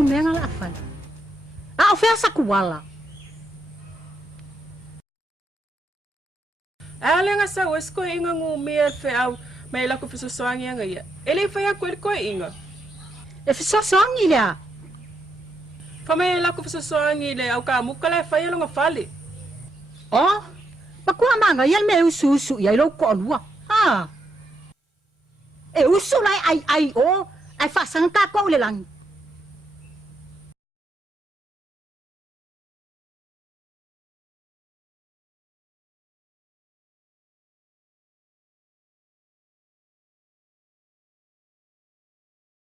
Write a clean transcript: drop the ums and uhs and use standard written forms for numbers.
au menga la afai. A ofea sa kuala. Alenga sa wesko inga ngumia fe au mai la ko fisosoangi anga ia. Ele fa ya ko inga. E fisosoangi lea. Fa mai la ko fisosoangi le au ka mukala fa ya longa fali. Oh, pakua manga ia me usu ia lo ko lua. Ha. E usu lai ai o ai fa sanga ka ko le lang.